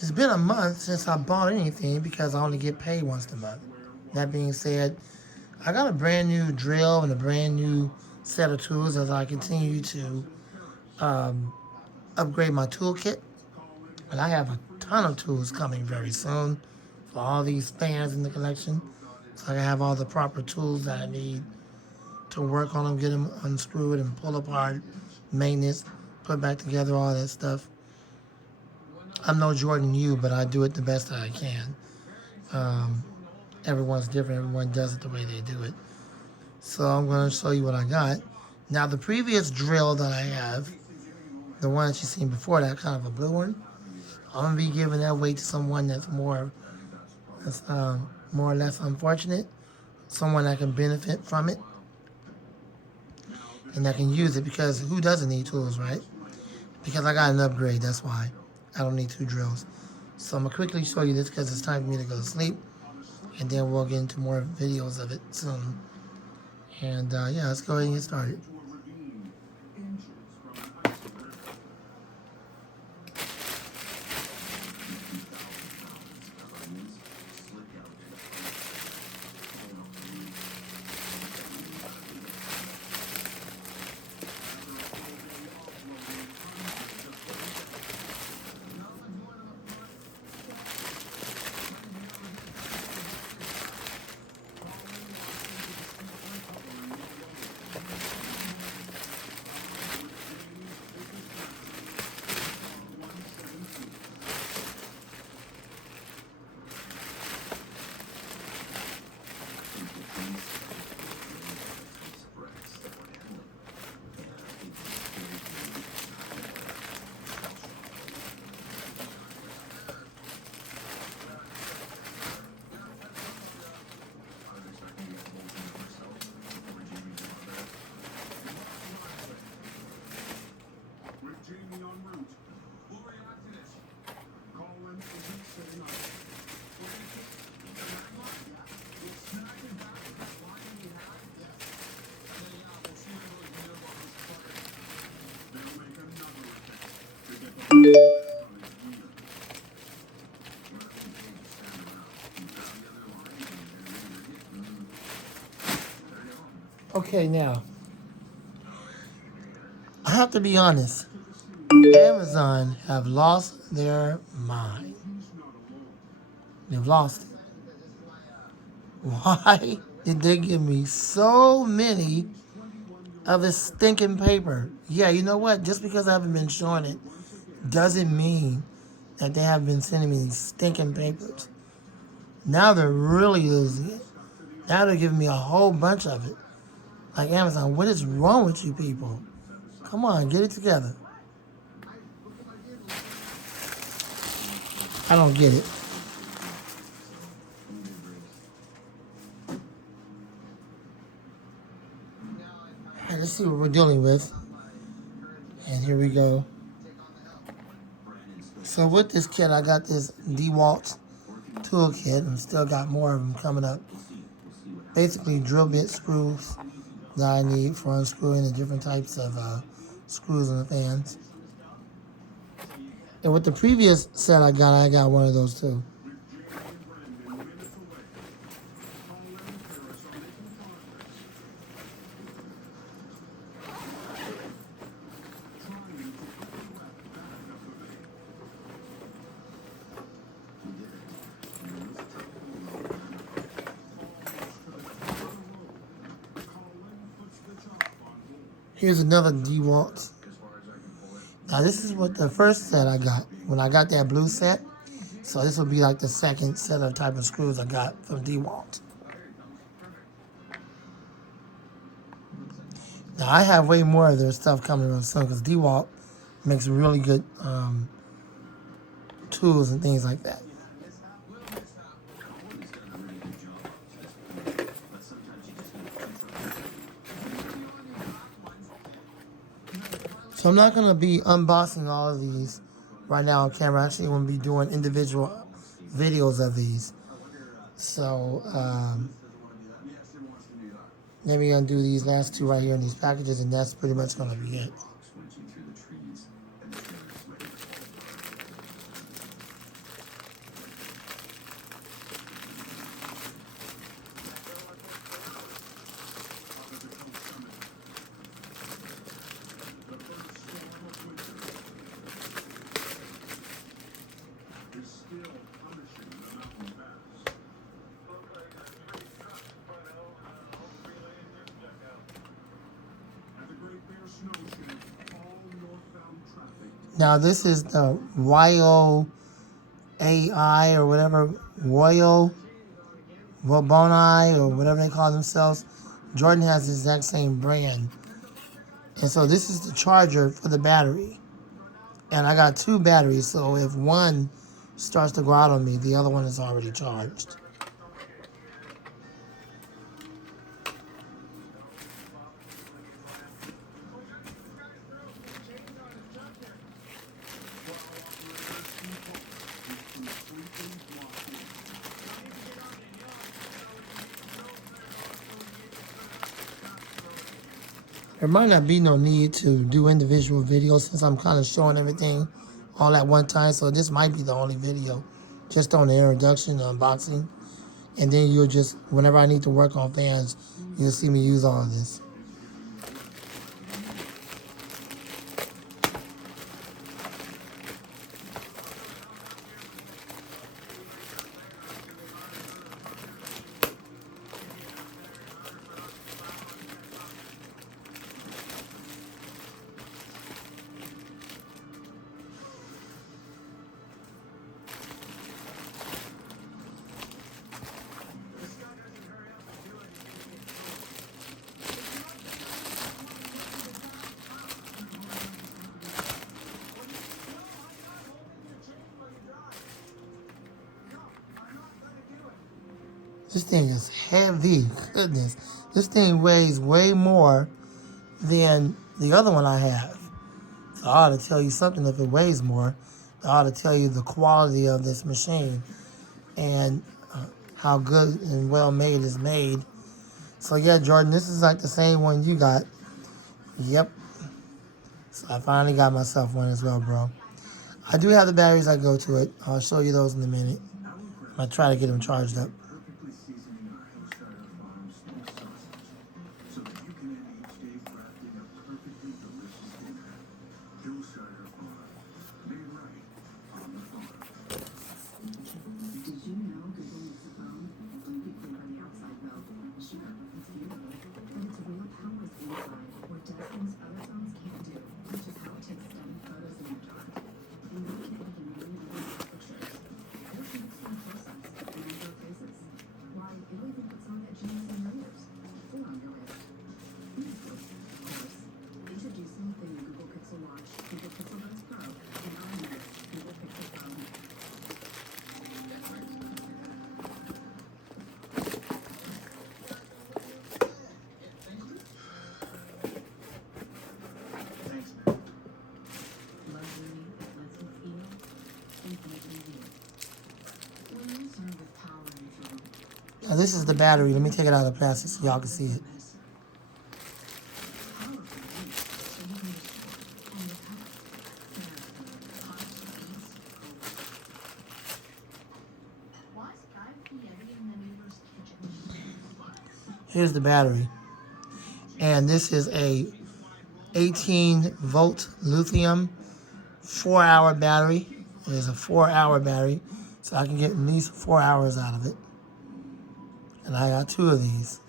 It's been a month since I bought anything because I only get paid once a month. That being said, I got a brand new drill and a brand new set of tools as I continue to upgrade my toolkit. And I have a ton of tools coming very soon for all these fans in the collection. So I have all the proper tools that I need to work on them, get them unscrewed and pull apart, maintenance, put back together, all that stuff. I'm no Jordan Yu, but I do it the best that I can. Um, Everyone's different. Everyone does it the way they do it. So I'm going to show you what I got. Now the previous drill that I have, the one that you've seen before, that kind of a blue one, I'm going to be giving that away to someone that's more or less unfortunate, someone that can benefit from it and that can use it because who doesn't need tools, right? Because I got an upgrade, that's why. I don't need two drills. So I'm going to quickly show you this because it's time for me to go to sleep. And then we'll get into more videos of it soon. And yeah, let's go ahead and get started. Okay, now, I have to be honest. Amazon have lost their mind. They've lost it. Why did they give me so many of this stinking paper? Yeah, you know what? Just because I haven't been showing it doesn't mean that they have been sending me these stinking papers. Now they're really losing it. Now they're giving me a whole bunch of it. Like Amazon, what is wrong with you people? Come on, get it together. I don't get it. All right, let's see what we're dealing with. And here we go. So with this kit, I got this DeWalt toolkit and still got more of them coming up. Basically drill bit screws that I need for unscrewing the different types of screws in the fans. And with the previous set I got one of those too. Here's another DeWalt. Now this is what the first set I got. When I got that blue set, so this will be like the second set of type of screws I got from DeWalt. Now I have way more of their stuff coming real soon because DeWalt makes really good tools and things like that. So I'm not going to be unboxing all of these right now on camera. Actually, I'm going to be doing individual videos of these. So maybe I'm going to do these last two right here in these packages, and that's pretty much going to be it. Now this is the YOAI or whatever, Royal Waboni or whatever they call themselves. Jordan has the exact same brand. And so this is the charger for the battery. And I got two batteries, so if one starts to go out on me, the other one is already charged. There might not be no need to do individual videos since I'm kind of showing everything all at one time. So this might be the only video, just on the introduction, the unboxing. And then you'll just, whenever I need to work on fans, you'll see me use all of this. This thing is heavy. Goodness. This thing weighs way more than the other one I have. So I ought to tell you something if it weighs more. I ought to tell you the quality of this machine and how good and well made it's made. So yeah, Jordan, this is like the same one you got. Yep. So I finally got myself one as well, bro. I do have the batteries that go to it. I'll show you those in a minute. I try to get them charged up. Now this is the battery. Let me take it out of the plastic so y'all can see it. Here's the battery. And this is a 18-volt lithium 4-hour battery. It is a 4-hour battery. So I can get at least 4 hours out of it. And I got two of these.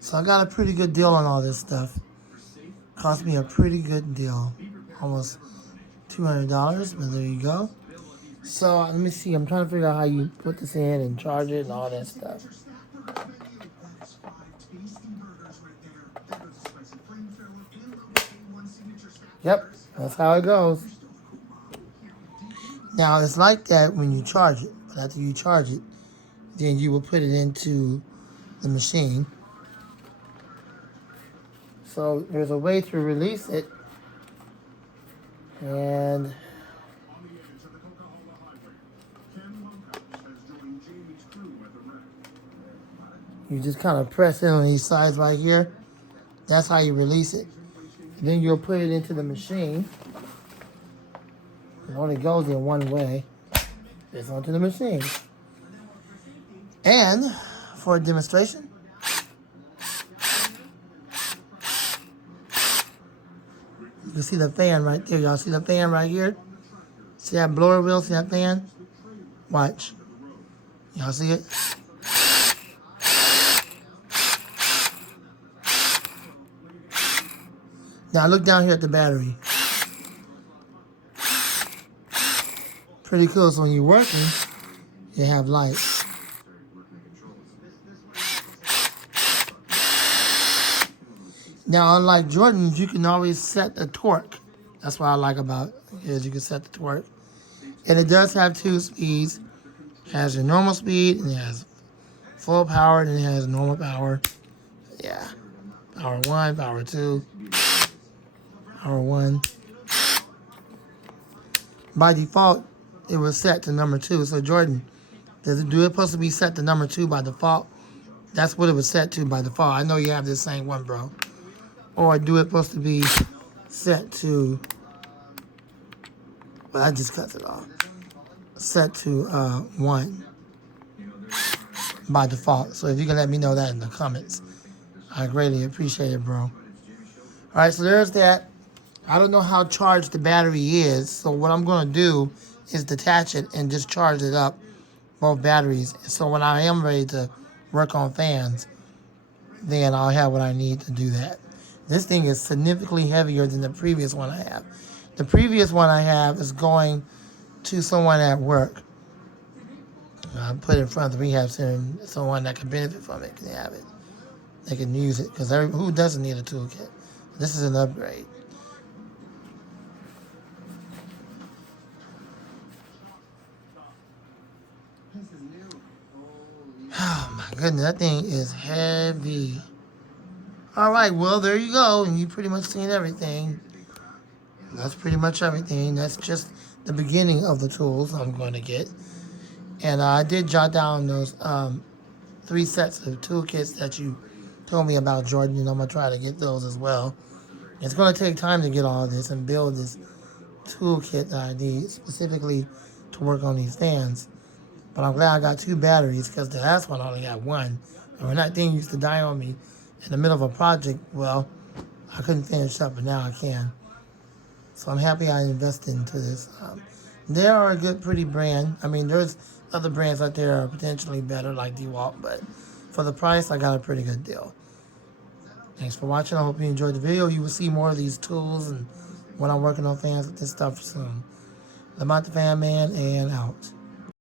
So I got a pretty good deal on all this stuff. Cost me a pretty good deal. Almost $200, but there you go. So let me see. I'm trying to figure out how you put this in and charge it and all that stuff. Yep. That's how it goes. Now, it's like that when you charge it. But after you charge it, then you will put it into the machine. So there's a way to release it. And you just kind of press it on these sides right here. That's how you release it. And then you'll put it into the machine. It only goes in one way. It's onto the machine. And for a demonstration, you can see the fan right there. Y'all see the fan right here? See that blower wheel? See that fan? Watch. Y'all see it? Now look down here at the battery. Pretty cool. So when you're working, you have light. Now, unlike Jordan's, you can always set the torque. That's what I like about it, is you can set the torque. And it does have 2 speeds. It has your normal speed, and it has full power, and it has normal power. Yeah. Power 1, power 2, power 1. By default, it was set to number 2. So Jordan, do it supposed to be set to number 2 by default? That's what it was set to by default. I know you have this same one, bro. Or do it supposed to be set to, well, I just cut it off. Set to 1 by default. So if you can let me know that in the comments, I greatly appreciate it, bro. All right, so there's that. I don't know how charged the battery is, so what I'm going to do is detach it and just charge it up, both batteries. So when I am ready to work on fans, then I'll have what I need to do that. This thing is significantly heavier than the previous one I have. The previous one I have is going to someone at work. I put it in front of the rehab center, and someone that can benefit from it can have it. They can use it, because who doesn't need a toolkit? This is an upgrade. Oh my goodness, that thing is heavy. All right, well, there you go. And you pretty much seen everything. That's pretty much everything. That's just the beginning of the tools I'm going to get. And I did jot down those 3 sets of toolkits that you told me about, Jordan, and I'm going to try to get those as well. It's going to take time to get all this and build this toolkit that I need specifically to work on these fans. But I'm glad I got 2 batteries, because the last one only got 1. And when that thing used to die on me in the middle of a project, well, I couldn't finish up, but now I can. So I'm happy I invested into this. They are a good, pretty brand. I mean, there's other brands out there that are potentially better, like DeWalt, but for the price, I got a pretty good deal. Thanks for watching. I hope you enjoyed the video. You will see more of these tools and when I'm working on fans with this stuff soon. Lamont the Fan Man, and out.